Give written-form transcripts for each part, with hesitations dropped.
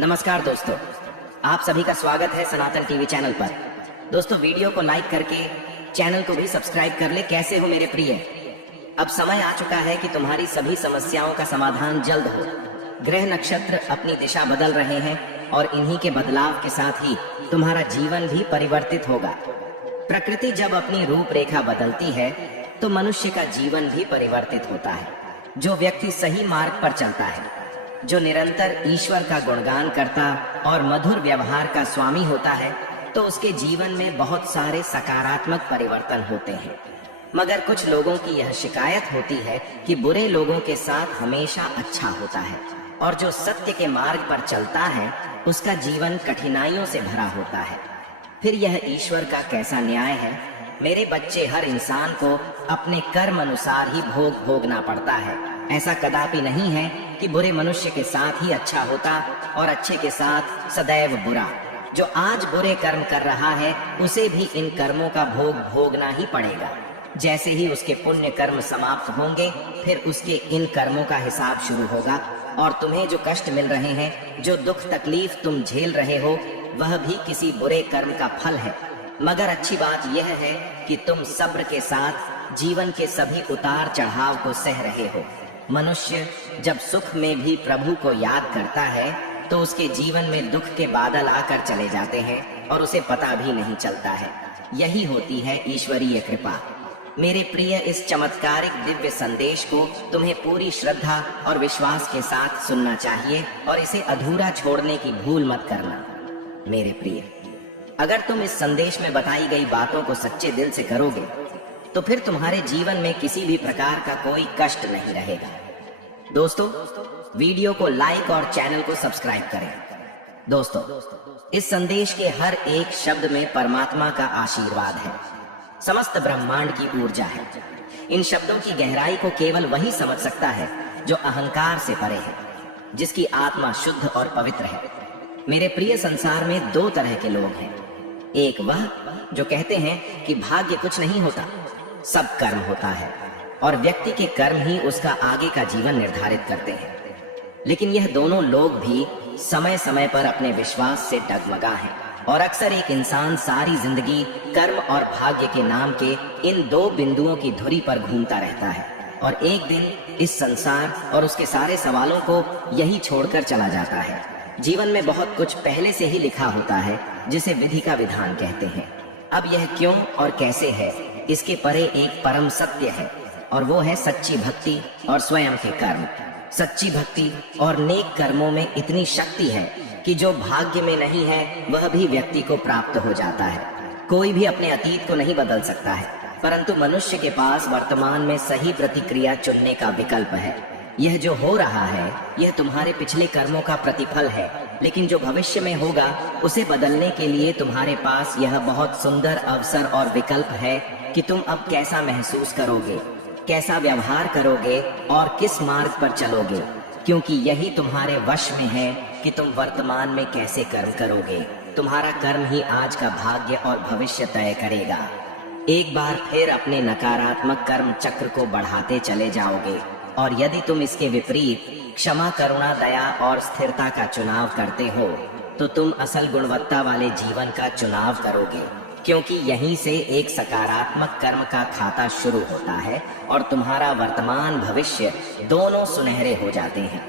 नमस्कार दोस्तों, आप सभी का स्वागत है सनातन टीवी चैनल पर। दोस्तों, वीडियो को लाइक करके चैनल को भी सब्सक्राइब कर ले। कैसे हो मेरे प्रिय? अब समय आ चुका है कि तुम्हारी सभी समस्याओं का समाधान जल्द हो। ग्रह नक्षत्र अपनी दिशा बदल रहे हैं और इन्हीं के बदलाव के साथ ही तुम्हारा जीवन भी परिवर्तित होगा। प्रकृति जब अपनी रूपरेखा बदलती है तो मनुष्य का जीवन भी परिवर्तित होता है। जो व्यक्ति सही मार्ग पर चलता है, जो निरंतर ईश्वर का गुणगान करता और मधुर व्यवहार का स्वामी होता है, तो उसके जीवन में बहुत सारे सकारात्मक परिवर्तन होते हैं। मगर कुछ लोगों की यह शिकायत होती है कि बुरे लोगों के साथ हमेशा अच्छा होता है और जो सत्य के मार्ग पर चलता है उसका जीवन कठिनाइयों से भरा होता है। फिर यह ईश्वर का कैसा न्याय है? मेरे बच्चे, हर इंसान को अपने कर्म अनुसार ही भोग भोगना पड़ता है। ऐसा कदापि नहीं है कि बुरे मनुष्य के साथ ही अच्छा होता और अच्छे के साथ सदैव बुरा। जो आज बुरे कर्म कर रहा है उसे भी इन कर्मों का भोग भोगना ही पड़ेगा। जैसे ही उसके पुण्य कर्म समाप्त होंगे, फिर उसके इन कर्मों का हिसाब शुरू होगा। और तुम्हें जो कष्ट मिल रहे हैं, जो दुख तकलीफ तुम झेल रहे हो, वह भी किसी बुरे कर्म का फल है। मगर अच्छी बात यह है कि तुम सब्र के साथ जीवन के सभी उतार चढ़ाव को सह रहे हो। मनुष्य जब सुख में भी प्रभु को याद करता है तो उसके जीवन में दुख के बादल आकर चले जाते हैं और उसे पता भी नहीं चलता है। यही होती है ईश्वरीय कृपा। मेरे प्रिय, इस चमत्कारिक दिव्य संदेश को तुम्हें पूरी श्रद्धा और विश्वास के साथ सुनना चाहिए और इसे अधूरा छोड़ने की भूल मत करना। मेरे प्रिय, अगर तुम इस संदेश में बताई गई बातों को सच्चे दिल से करोगे तो फिर तुम्हारे जीवन में किसी भी प्रकार का कोई कष्ट नहीं रहेगा। दोस्तों, वीडियो को लाइक और चैनल को सब्सक्राइब करें। दोस्तों, इस संदेश के हर एक शब्द में परमात्मा का आशीर्वाद है, समस्त ब्रह्मांड की ऊर्जा है। इन शब्दों की गहराई को केवल वही समझ सकता है जो अहंकार से परे है, जिसकी आत्मा शुद्ध और पवित्र है। मेरे प्रिय, संसार में दो तरह के लोग हैं। एक वह जो कहते हैं कि भाग्य कुछ नहीं होता, सब कर्म होता है और व्यक्ति के कर्म ही उसका आगे का जीवन निर्धारित करते हैं। लेकिन यह दोनों लोग भी समय समय पर अपने विश्वास से डगमगा हैं और अक्सर एक इंसान सारी जिंदगी कर्म और भाग्य के नाम के इन दो बिंदुओं की धुरी पर घूमता रहता है और एक दिन इस संसार और उसके सारे सवालों को यही छोड़कर चला जाता है। जीवन में बहुत कुछ पहले से ही लिखा होता है, जिसे विधि का विधान कहते हैं। अब यह क्यों और कैसे है, इसके परे एक परम सत्य है और वो है सच्ची भक्ति और स्वयं के कर्म। सच्ची भक्ति और नेक कर्मों में इतनी शक्ति है कि जो भाग्य में नहीं है वह भी व्यक्ति को प्राप्त हो जाता है। कोई भी अपने अतीत को नहीं बदल सकता है, परंतु मनुष्य के पास वर्तमान में सही प्रतिक्रिया चुनने का विकल्प है। यह जो हो रहा है यह तुम्हारे पिछले कर्मों का प्रतिफल है, लेकिन जो भविष्य में होगा उसे बदलने के लिए तुम्हारे पास यह बहुत सुंदर अवसर और विकल्प है कि तुम अब कैसा महसूस करोगे, कैसा व्यवहार करोगे और किस मार्ग पर चलोगे, क्योंकि यही तुम्हारे वश में है कि तुम वर्तमान में कैसे कर्म करोगे। तुम्हारा कर्म ही आज का भाग्य और भविष्य तय करेगा। एक बार फिर अपने नकारात्मक कर्म चक्र को बढ़ाते चले जाओगे और यदि तुम इसके विपरीत क्षमा, करुणा, दया और स्थिरता का चुनाव करते हो तो तुम असल गुणवत्ता वाले जीवन का चुनाव करोगे, क्योंकि यहीं से एक सकारात्मक कर्म का खाता शुरू होता है और तुम्हारा वर्तमान भविष्य दोनों सुनहरे हो जाते हैं।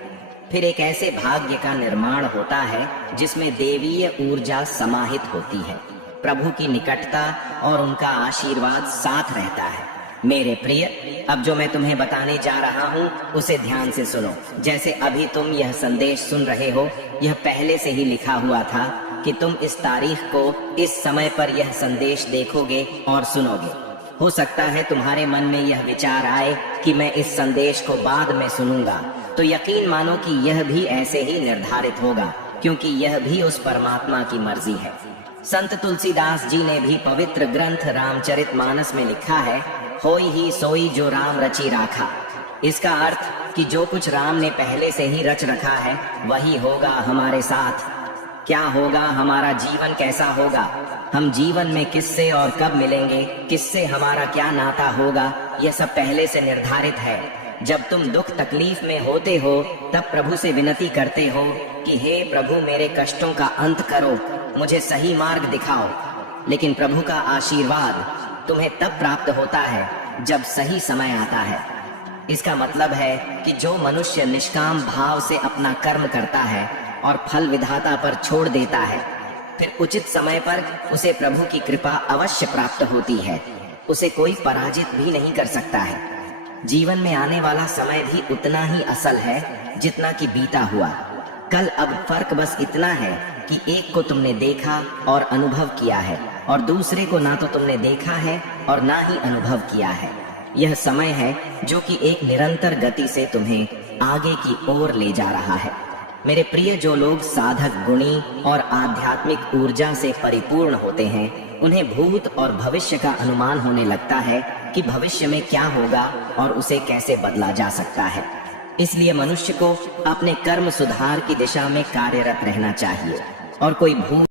फिर एक ऐसे भाग्य का निर्माण होता है जिसमें देवीय ऊर्जा समाहित होती है, प्रभु की निकटता और उनका आशीर्वाद साथ रहता है। मेरे प्रिय, अब जो मैं तुम्हें बताने जा रहा हूँ उसे ध्यान से सुनो। जैसे अभी तुम यह संदेश सुन रहे हो, यह पहले से ही लिखा हुआ था कि तुम इस तारीख को, इस समय पर यह संदेश देखोगे और सुनोगे। हो सकता है तुम्हारे मन में यह विचार आए कि मैं इस संदेश को बाद में सुनूंगा, तो यकीन मानो कि यह भी ऐसे ही निर्धारित होगा, क्योंकि यह भी उस परमात्मा की मर्जी है। संत तुलसीदास जी ने भी पवित्र ग्रंथ रामचरितमानस में लिखा है, होई ही सोई जो राम रची राखा। इसका अर्थ कि जो कुछ राम ने पहले से ही रच रखा है वही होगा हमारे साथ। क्या होगा, हमारा जीवन कैसा होगा, हम जीवन में किससे और कब मिलेंगे, किससे हमारा क्या नाता होगा, यह सब पहले से निर्धारित है। जब तुम दुख तकलीफ में होते हो तब प्रभु से विनती करते हो कि हे प्रभु मेरे कष्टों का अंत करो, मुझे सही मार्ग दिखाओ। लेकिन प्रभु का आशीर्वाद तुम्हें तब प्राप्त होता है जब सही समय आता है। इसका मतलब है कि जो मनुष्य निष्काम भाव से अपना कर्म करता है और फल विधाता पर छोड़ देता है, फिर उचित समय पर उसे प्रभु की कृपा अवश्य प्राप्त होती है। उसे कोई पराजित भी नहीं कर सकता है। जीवन में आने वाला समय भी उतना ही असल है जितना कि बीता हुआ कल। अब फर्क बस इतना है कि एक को तुमने देखा और अनुभव किया है और दूसरे को ना तो तुमने देखा है और ना ही अनुभव किया है। यह समय है जो कि एक निरंतर गति से तुम्हें आगे की ओर ले जा रहा है। मेरे प्रिय, जो लोग साधक, गुणी और आध्यात्मिक ऊर्जा से परिपूर्ण होते हैं, उन्हें भूत और भविष्य का अनुमान होने लगता है कि भविष्य में क्या होगा और उसे कैसे बदला जा सकता है। इसलिए मनुष्य को अपने कर्म सुधार की दिशा में कार्यरत रहना चाहिए और कोई भूत